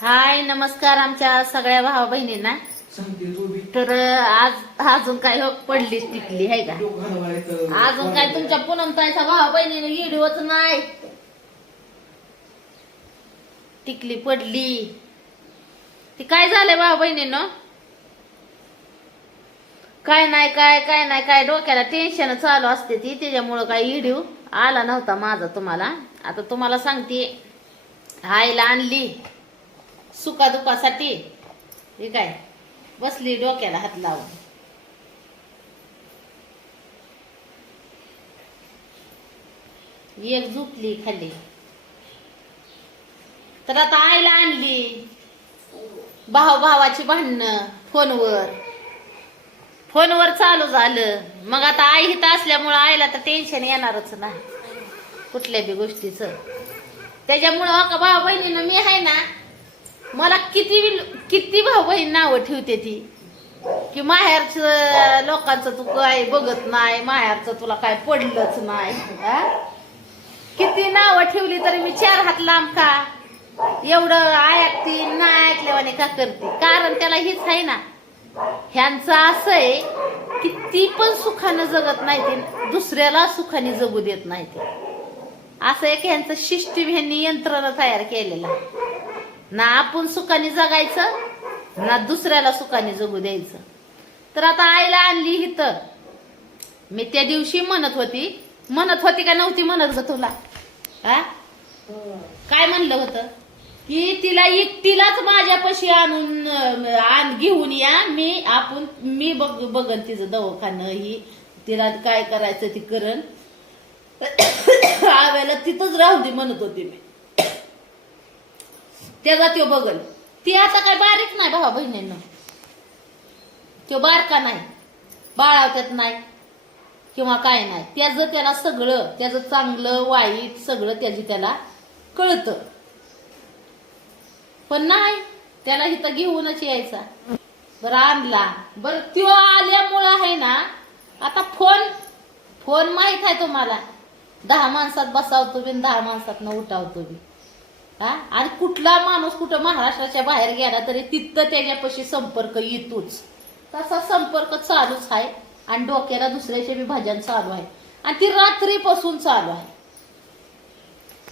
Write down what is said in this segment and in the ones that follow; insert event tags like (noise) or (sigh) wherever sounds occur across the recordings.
हाय नमस्कार आमच्या सगळ्या भावा बहिणींना. तर आज अजून काय हो पडलीच टिकली आहे का. अजून काय तुमच्या पुनमताईचा भावा बहिणीने व्हिडिओच नाही. टिकली पडली. ती काय झालंय भावा बहिणीनं? काय नाही काय काय नाही काय डोक्याला टेन्शन चालू असते ती. त्याच्यामुळं काय व्हिडिओ आला नव्हता माझा तुम्हाला. आता तुम्हाला सांगते. आईला आणली सुखादुखासाठी. हे काय? बसली डोक्याला हात लावून. एक झोपली खाली. तर आता आईला आणली भाऊ भावाची भांडणं फोनवर. फोनवर चालू झालं. मग आता आई हिथं असल्यामुळं आईला तर टेन्शन येणारच नाही कुठल्या बी गोष्टीचं. त्याच्यामुळं हो का भाऊ बहिणीनं मी आहे ना मला किती किती भाऊ बहीण नावं ठेवते ती. की माहेरचं लोकांचं तू काय बघत नाही माहेरचं तुला काय पडलंच नाही किती नावं ठेवली तरी मी चार हात लांब का? एवढं ऐकती नाही ऐकल्यावाने का करते? कारण त्याला हीच आहे ना ह्यांचं असं आहे की ती पण सुखानं जगत नाही ते दुसऱ्याला सुखाने जगू देत नाही ते. असं एक ह्यांचं शिष्टीम ह्यांनी यंत्रणा तयार केलेलं ना आपण सुखाने जगायचं ना दुसऱ्याला सुखाने जगू द्यायचं. तर आता आईला आणली ही तर मी त्या दिवशी म्हणत होती म्हणत होती का नव्हती म्हणत ग तुला? हा? काय म्हणलं होतं? की तिला एकटीलाच माझ्यापाशी आणून आण घेऊन या. मी आपण मी बघ बघन तिचं दवाखानं ही. तिला काय करायचं ती करण. (coughs) वेळेला तिथंच राहू दे म्हणत होती मी. (coughs) त्याचा त्यो बघल ती आता काय बारीक नाही भावा बहिणींना. तो बारका नाही बाळावत्यात नाही किंवा काय नाही. त्याचं त्याला सगळं त्याचं चांगलं वाईट सगळं त्याची त्याला कळतं. पण नाही त्याला इथं घेऊनच यायचा. बरं आणला. बरं त्यो आल्यामुळं आहे ना आता फोन फोन माहीत आहे तुम्हाला. दहा माणसात बसावतो बी दहा माणसातनं उठावतो बी. हा? आणि कुठला माणूस कुठं महाराष्ट्राच्या बाहेर गेला तरी तिथं त्याच्यापाशी संपर्क येतोच. तसा संपर्क चालूच आहे आणि डोक्याला दुसऱ्याचे बी भजन चालू आहे. आणि ती रात्रीपासून चालू आहे.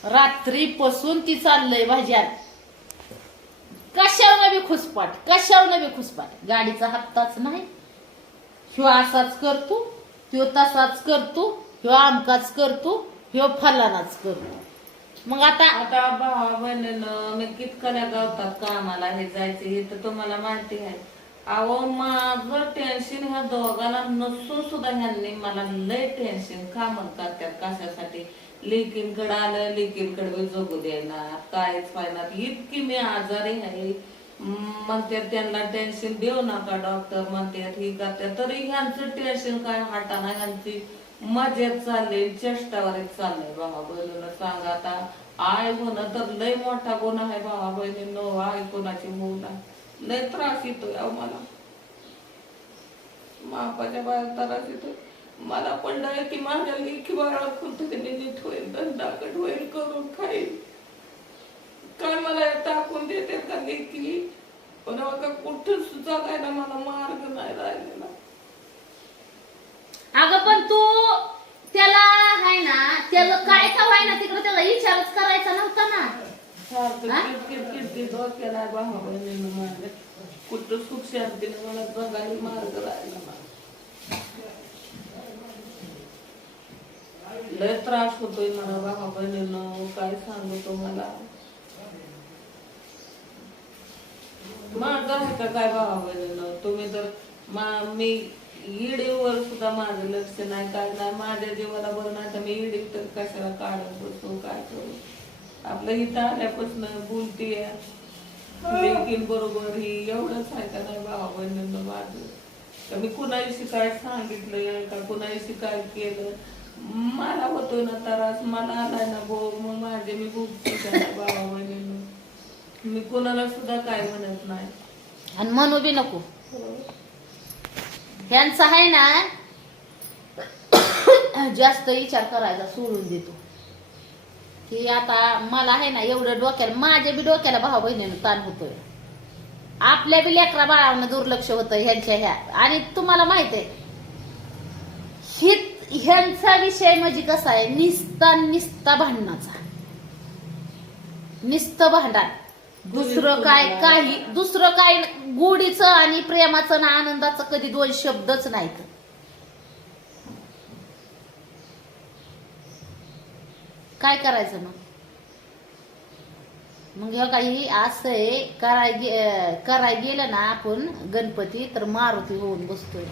रात्रीपासून ती चाललंय भजन कशावनं बी खुसपाट कशावनं बी खुसपाट. गाडीचा हप्ताच नाही. ह्यो असाच करतो तो तसाच करतो. ह्यो आमकाच करतो ह्यो फलानाच करतो. मग आता आता भावा बहिणीनं मी कितकल्या गावतात कामाला हे जायचं हे तर तुम्हाला माहिती आहे. अहो माझं टेन्शन ह्या दोघाला नसून सुद्धा ह्यांनी मला लय टेन्शन का म्हणतात त्यात कशासाठी. लेकींकडे आलं लेकींकडे जगू द्यायला कायच पाहिणार. इतकी मी आजारी आहे. म्हणते त्यांना टेन्शन देऊ नका डॉक्टर म्हणते ही करते तरी ह्यांचं टेन्शन काय हटाना ह्यांची मजेत चालले चेष्टावर चाललंय. भावा बहिणीनं सांगा आता आय होणं तर लय मोठा गुन्हा आहे भावा बहिणीनो आय कोणाची होऊ लय त्रास येतोय अहो मला. मापाच्या बाहेर त्रास येतोय. मला पडलंय की माझ्या लेखी बाळा कुठे नीट होईल धंदाकट होईल करून खाईल. काय मला टाकून देते का लेखी? पण आता कुठं ना मला मार्ग नाही राहिला. अगं पण तू त्याला आहे ना त्याला काय का ना तिकडे त्याला विचारच करायचा नव्हता ना. हा? कुठं सुख मला मार्ग लय त्रास होतोय मला भावा बहिणीनं काय सांगू तुम्हाला? माझं आहे का काय भावा बहिणीनं तुम्ही तर मी इडीवर सुद्धा माझं लक्ष नाही काय नाही माझ्या जीवाला बरं नाही तर मी इडी तर कशाला काढत बसू काय करू? आपलं इथं आल्यापासून बोलते लेकीन बरोबर ही एवढंच आहे का नाही भावा बहिणीनं माझं? का मी कुणाशी काय सांगितलं का कुणाशी काय केलं? मला होतोय ना त्रास मला आलाय ना भोग मग माझे मी त्याला भावा बहिणीनं. मी कुणाला सुद्धा काय म्हणत नाही. आणि म्हणू बी नको. ह्यांचा आहे ना जास्त विचार करायचा सोडून देतो. की आता मला आहे ना एवढं डोक्याला माझ्या बी डोक्याला भाऊ बहिणीनं ताण होतोय. आपल्या बी लेकरा बाळावनं दुर्लक्ष होतं ह्यांच्या ह्या. आणि तुम्हाला माहीत आहे हि- ह्यांचा विषय म्हणजे कसा आहे निस्ता निस्ता भांडणाचा. निस्त भांडण. दुसरं काय काही दुसरं काय गोडीचं आणि प्रेमाचं ना आनंदाचं कधी दोन शब्दच नाहीत. काय करायचं मग? मग हे काही असं आहे कराय गे- कराय गेलं ना आपण गणपती तर मारुती होऊन बसतोय.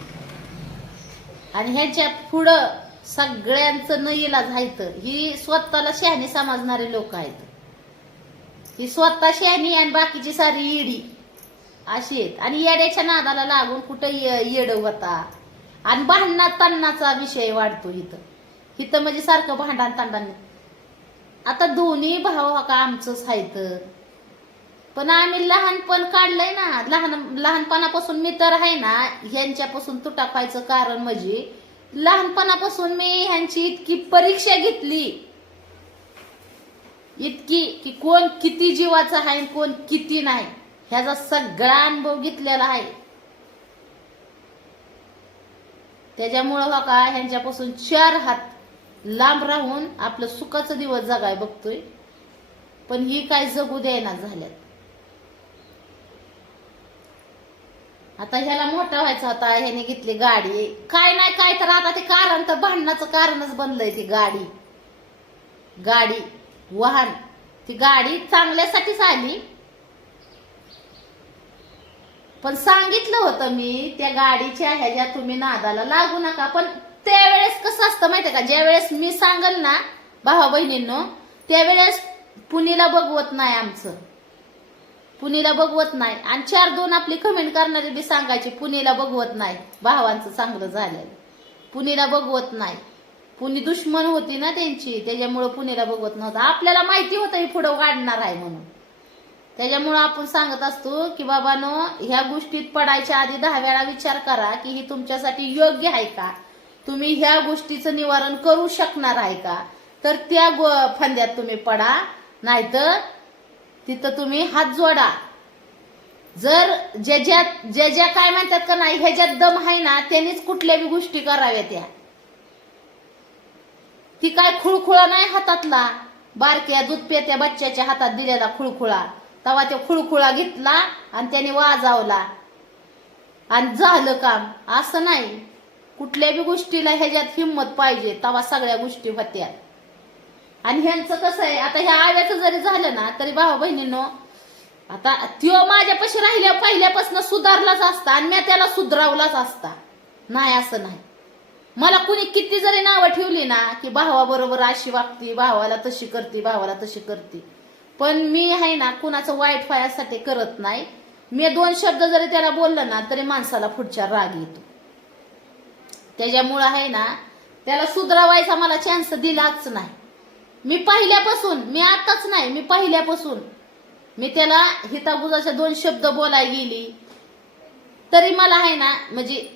आणि ह्याच्या पुढं सगळ्यांचं न इलाज आहेत ही स्वतःला शहाणी समजणारे लोक आहेत. ही स्वतः शहाणी आणि बाकीची सारी येडी अशी आहेत. आणि येड्याच्या नादाला लागून कुठं ये- येड होता. आणि भांडणा तांडणाचा विषय वाढतो इथं. इथं म्हणजे सारखं भांडण तांडण. आता दोन्ही भाऊ का आमचंच आहेत पण आम्ही लहानपण काढलंय ना. लहान लहानपणापासून मी तर आहे ना ह्यांच्यापासून तुटापायचं कारण म्हणजे लहानपणापासून मी ह्यांची इतकी परीक्षा घेतली. इतकी की कोण किती जीवाचा आहे आणि कोण किती नाही. ह्याचा सगळा अनुभव घेतलेला आहे. त्याच्यामुळं हो का ह्यांच्यापासून चार हात लांब राहून आपलं सुखाचं दिवस जगाय बघतोय. पण ही काय जगू द्यायना झाल्यात. आता ह्याला मोठा व्हायचा होता ह्याने घेतली गाडी. काय नाही काय तर आता ते कारण तर भांडणाचं कारणच बनलंय ती गाडी. गाडी. वाहन. ती गाडी चांगल्यासाठीच आली. पण सांगितलं होतं मी त्या गाडीच्या ह्याच्या तुम्ही नादाला लागू नका. पण त्यावेळेस कसं असतं माहितीये का? ज्या वेळेस मी सांगल ना भावा बहिणींनो त्यावेळेस पुणेला बघवत नाही आमचं. पुणेला बघवत नाही. आणि चार दोन आपली कमेंट करणारे बी सांगायची पुणेला बघवत नाही. भावांचं चांगलं झालेलं. पुणेला बघवत नाही. पुणे दुश्मन होती ना त्यांची त्याच्यामुळं पुणेला बघत नव्हतं. आपल्याला माहिती होतं ही पुढं वाढणार आहे म्हणून. त्याच्यामुळं आपण सांगत असतो की बाबानो ह्या गोष्टीत पडायच्या आधी दहा वेळा विचार करा की ही तुमच्यासाठी योग्य आहे का? तुम्ही ह्या गोष्टीचं निवारण करू शकणार आहे का? तर त्या फांद्यात फंद्यात तुम्ही पडा नाहीतर तिथं तुम्ही हात जोडा. जर ज्या ज्या ज्या ज्या काय म्हणतात का नाही ह्याच्यात दम आहे ना त्यांनीच कुठल्या बी गोष्टी कराव्या त्या ती काय खुळखुळा नाही हातातला? बारक्या दूध पेत्या बच्च्याच्या हातात दिलेला खुळखुळा. तेव्हा तो खुळखुळा घेतला आणि त्याने वाजावला. आणि झालं काम. असं नाही. कुठल्या बी गोष्टीला ह्याच्यात हिंमत पाहिजे तेव्हा सगळ्या गोष्टी होत्या. आणि ह्यांचं कसं आहे आता ह्या आव्याचं जरी झालं ना तरी भावा बहिणीनो आता त्यो माझ्यापाशी राहिल्या पहिल्यापासून सुधारलाच असता आणि मी त्याला सुधरावलाच असता. नाही असं नाही. मला कुणी किती जरी नावं ठेवली ना की भावाबरोबर अशी वागती भावाला तशी करते भावाला तशी करते. पण मी आहे ना कुणाचं वाईट फायासाठी करत नाही. मी दोन शब्द जरी त्याला बोललं ना तरी माणसाला पुढच्या राग येतो. त्याच्यामुळं आहे ना त्याला सुधरावायचा मला चान्स दिलाच नाही. मी पहिल्यापासून मी आताच नाही मी पहिल्यापासून. मी त्याला हिताबुजाच्या दोन शब्द बोलाय गेली. तरी मला आहे ना म्हणजे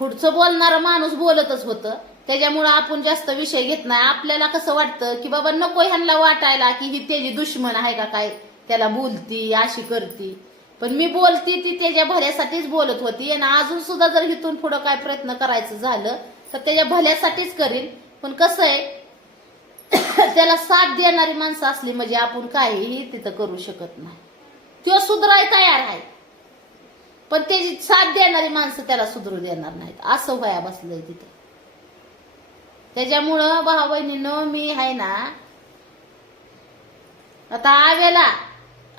पुढचं बोलणारा माणूस बोलतच होतं. त्याच्यामुळं आपण जास्त विषय घेत नाही. आपल्याला कसं वाटतं की बाबा नको ह्यांना वाटायला की ही त्याची दुश्मन आहे का काय? त्याला बोलती अशी करती. पण मी बोलती ती त्याच्या भल्यासाठीच बोलत होती. आणि अजून सुद्धा जर इथून पुढं काय प्रयत्न करायचं झालं तर त्याच्या भल्यासाठीच करीन. पण कसं आहे (coughs) त्याला साथ देणारी माणसं असली म्हणजे आपण काहीही तिथं करू शकत नाही. तो सुधराय तयार आहे. पण त्याची साथ देणारी माणसं त्याला सुधरू देणार नाहीत. असं व्हाया बसलंय तिथं. त्याच्यामुळं भाऊ बहिणीनं मी आहे ना आता आवेला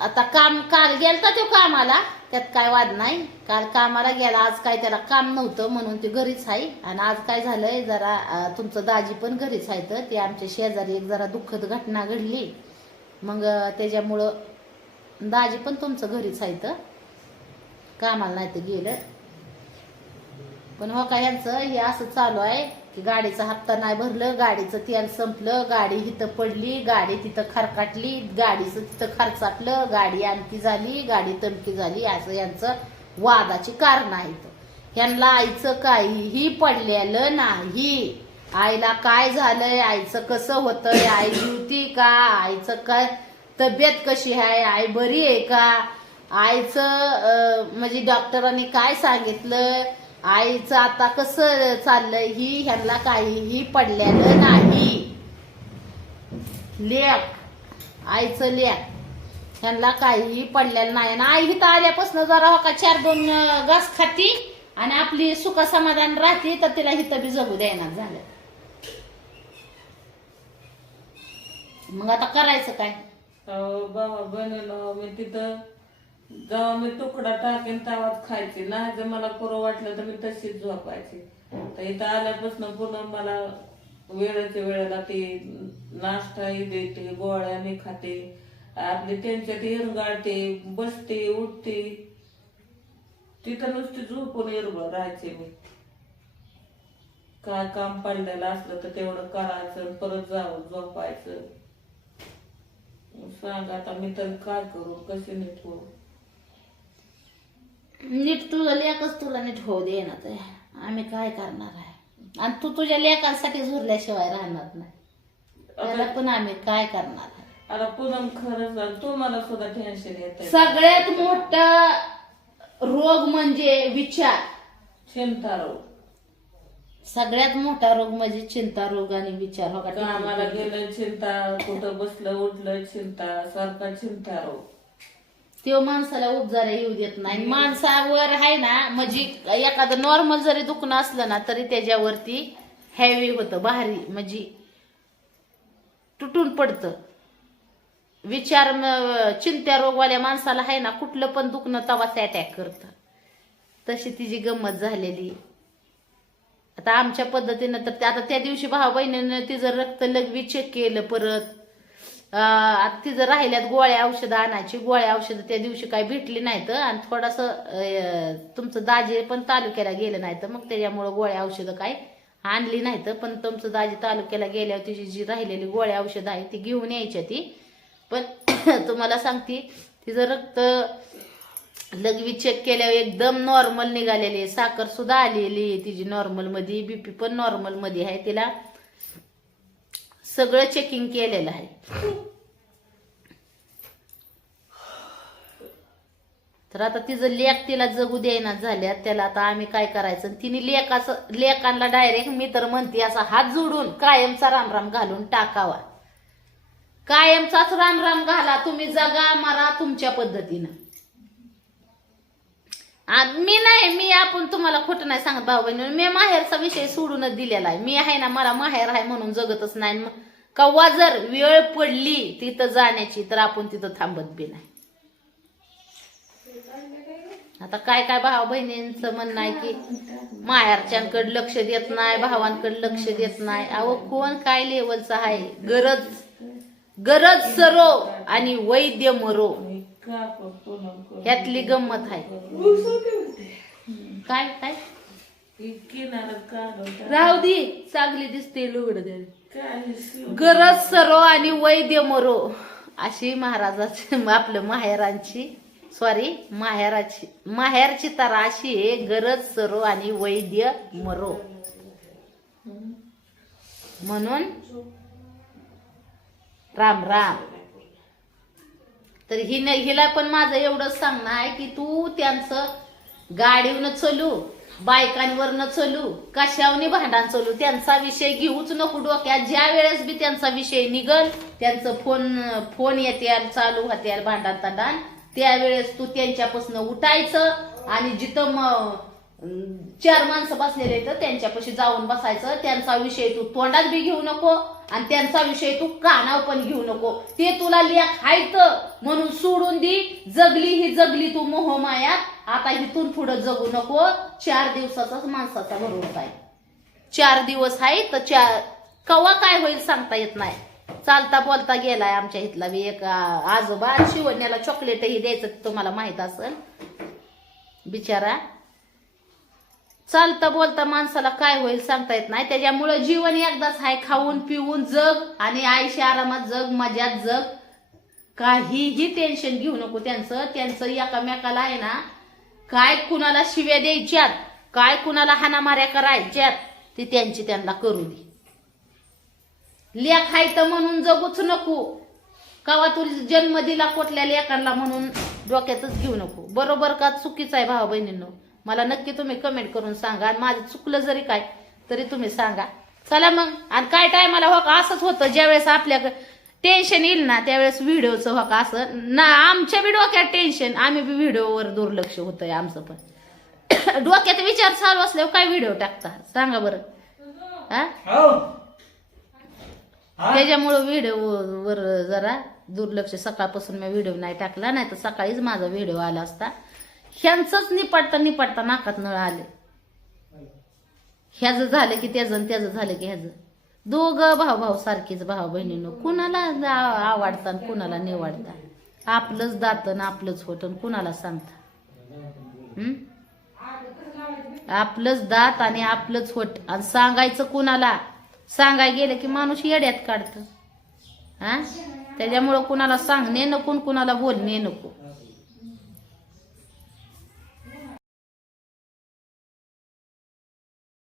आता काम काल गेलता तो कामाला त्यात काय वाद नाही. काल कामाला गेला आज काय त्याला काम नव्हतं म्हणून ते घरीच आहे. आणि आज काय झालंय जरा तुमचं दाजी पण घरीच आहे तर ते आमच्या शेजारी एक जरा दुःखद घटना घडली. मग त्याच्यामुळं दाजी पण तुमचं घरीच आहे तर? कामाला नाही तर गेलं. पण हो का यांचं हे असं चालू आहे की गाडीचा हप्ता नाही भरलं गाडीचं तेल संपलं गाडी इथं पडली गाडी तिथं खरकाटली गाडीचं तिथं खर्चाटलं गाडी आणखी झाली गाडी तणकी झाली असं यांचं वादाची कारण आहेत. यांना आईचं काहीही पडलेलं नाही. आईला काय झालंय आईचं कसं होतंय आई जीवती का आईचं काय तब्येत कशी आहे आई बरी आहे का? आईचं म्हणजे डॉक्टरांनी काय सांगितलं? आईचं आता कसं चाललंय? ही ह्यांना काहीही पडलेलं नाही. लेख आईचं लेख ह्यांना काहीही पडलेलं नाही. ना आई इथं आल्यापासून जरा हो का चार दोन घास खाती आणि आपली सुख समाधान राहते तर तिला इथं बी जगू द्यायना झालं. मग आता करायचं काय? अहो, बनवलं मी तिथं जेव्हा मी तुकडा टाकेन तेव्हाच खायची. नाही जर मला करू वाटलं तर मी तशीच झोपायची. तर इथं आल्यापासून पुन्हा मला वेळेच्या वेळेला ते नाश्ताही देते गोळ्या मी खाते. आपली त्यांच्यात इरगाळते बसते उठते. तिथं नुसती झोपून इरगळ राहायचे मी. काय काम पडलेलं असलं तर तेवढं करायचं परत जाऊन झोपायचं. सांग आता मी तर काय करू कसे नीट करू नीट तुझं लेखच तुला नीट होऊ दे ना ते. आम्ही काय करणार आहे? आणि तू तुझ्या लेखांसाठी झुरल्याशिवाय राहणार नाही. त्याला पण आम्ही काय करणार आहे? आता पूनम खरं सांग तू मला सुद्धा टेन्शन येत सगळ्यात मोठा रोग म्हणजे विचार. चिंता राहू सगळ्यात मोठा रोग म्हणजे चिंता रोग आणि विचार. हो का? कामाला गेलं चिंता कुठं बसलं उठलं चिंता सारखा चिंता राहू तो माणसाला उपजारा येऊ देत नाही. माणसावर आहे ना म्हणजे एखादं नॉर्मल जरी दुखणं असलं ना तरी त्याच्यावरती हॅवी होतं भारी म्हणजे तुटून पडतं. विचार चिंत्या रोगवाल्या माणसाला आहे ना कुठलं पण दुखणं तवाच अटॅक करतं. तशी तिची गंमत झालेली. आता आमच्या पद्धतीनं तर आता त्या दिवशी भाऊ बहिणीनं तिचं रक्त लघवी चेक केलं परत. तिचं राहिल्यात गोळ्या औषधं आणायची गोळ्या औषधं त्या दिवशी काही भेटली नाहीत आणि थोडंसं तुमचं दाजी पण तालुक्याला गेलं नाही तर मग त्याच्यामुळं गोळ्या औषधं काही आणली नाहीत. पण तुमचं दाजी तालुक्याला गेल्यावर तिची जी राहिलेली गोळ्या औषधं आहे ती घेऊन यायच्या ती. पण (coughs) तुम्हाला सांगते तिचं रक्त लघवी चेक केल्यावर एकदम नॉर्मल निघालेली आहे. साखर सुद्धा आलेली आहे तिची नॉर्मलमध्ये बीपी पण नॉर्मलमध्ये आहे. तिला सगळं चेकिंग केलेलं आहे. तर आता तिचं लेख तिला जगू देईना झाल्या त्याला आता आम्ही काय करायचं? आणि तिने लेखाचं लेखांना डायरेक्ट मी तर म्हणते असा हात जोडून कायमचा रामराम घालून टाकावा. कायमचाच रामराम घाला तुम्ही जगा मारा तुमच्या पद्धतीनं. मी नाही मी आपण तुम्हाला खोटं नाही सांगत भाऊ बहिणी मी माहेरचा विषय सोडूनच दिलेला आहे. मी आहे ना मला माहेर आहे म्हणून जगतच नाही. मग कव्वा जर वेळ पडली तिथं जाण्याची तर आपण तिथं थांबत बी नाही. आता काय काय भाऊ बहिणींचं म्हणणं आहे की माहेरच्यांकडे लक्ष देत नाही भावांकडे लक्ष देत नाही. अहो कोण काय लेवलचं आहे? गरज. गरज सरो आणि वैद्य मरो. ह्यातली गंमत आहे. काय काय? राहू दे चांगली दिसते लुगड गरज सरो आणि वैद्य मरो अशी महाराजाची आपलं माहेरांची सॉरी माहेराची माहेरची तर अशी आहे गरज सरो आणि वैद्य मरो. म्हणून राम राम. तर हिने हिला पण माझं एवढंच सांगणं आहे की तू त्यांचं गाडीवनं चलू बायकांवरनं चलू कशावनी भांडान चलू त्यांचा विषय घेऊच नको डोक्यात. ज्या वेळेस बी त्यांचा विषय निघल त्यांचं फोन फोन येते चालू होते भांडण तांडण त्यावेळेस तू त्यांच्यापासून उठायचं आणि जिथं मग चार माणसं बसलेले तर त्यांच्यापाशी जाऊन बसायचं. त्यांचा विषय तू तोंडात बी घेऊ नको आणि त्यांचा विषय तू कानावर पण घेऊ नको. ते तुला लेख हायत म्हणून सोडून दे. जगली ही जगली तू मोहमायात. आता इथून पुढे जगू नको. चार दिवसाचाच माणसाचा भरोसा आहे. चार दिवस आहे तर चार कवा काय होईल सांगता येत नाही. चालता बोलता गेलाय आमच्या इथला बी एक आजोबा. शिवण्याला चॉकलेटही द्यायचं तुम्हाला माहीत असेल. बिचारा. चालता बोलता माणसाला काय होईल सांगता येत नाही. त्याच्यामुळं जीवन एकदाच आहे खाऊन पिऊन जग आणि आयुष्य आरामात जग मजात जग. काहीही टेन्शन घेऊ नको त्यांचं. त्यांचं एकामेकाला आहे ना काय कुणाला शिव्या द्यायच्यात काय कुणाला हाणामाऱ्या करायच्यात ती त्यांची त्यांना करू दे. लेख आहे तर म्हणून जगूच नको. कवा तू जन्म दिला कुठल्या लेखांना म्हणून डोक्यातच घेऊ नको. बरोबर का? चुकीचं आहे भाऊ बहिणींनो. मला नक्की तुम्ही कमेंट करून सांगा. आणि माझं चुकलं जरी काय तरी तुम्ही सांगा. चला मग. आणि काय टायमाला हो का? असंच होतं. ज्यावेळेस आपल्या टेन्शन येईल ना त्यावेळेस व्हिडिओचं हो का? असं. ना आमच्या बी डोक्यात टेन्शन आम्ही बी व्हिडिओवर दुर्लक्ष होतंय आमचं पण. (coughs) डोक्यात विचार चालू असल्यावर काय व्हिडिओ टाकता? सांगा बरं. हा? त्याच्यामुळं व्हिडिओ वर जरा दुर्लक्ष. सकाळपासून मी व्हिडिओ नाही टाकला नाही तर सकाळीच माझा व्हिडिओ आला असता. ह्यांचंच निपाटता निपाटता नाकात नळ आले. ह्याचं झालं की त्याचं आणि त्याचं झालं की ह्याचं. दोघं भाऊ भाऊ सारखीच भाऊ बहिणीनं कुणाला आवडता आणि कुणाला निवडता. आपलंच दातन आपलंच होतं कुणाला सांगता? आपलंच दात आणि आपलंच होट. आणि सांगायचं कुणाला? सांगाय गेलं की माणूस येड्यात काढतं. हा? त्याच्यामुळं कुणाला सांगणे नको कुणाला बोलणे नको.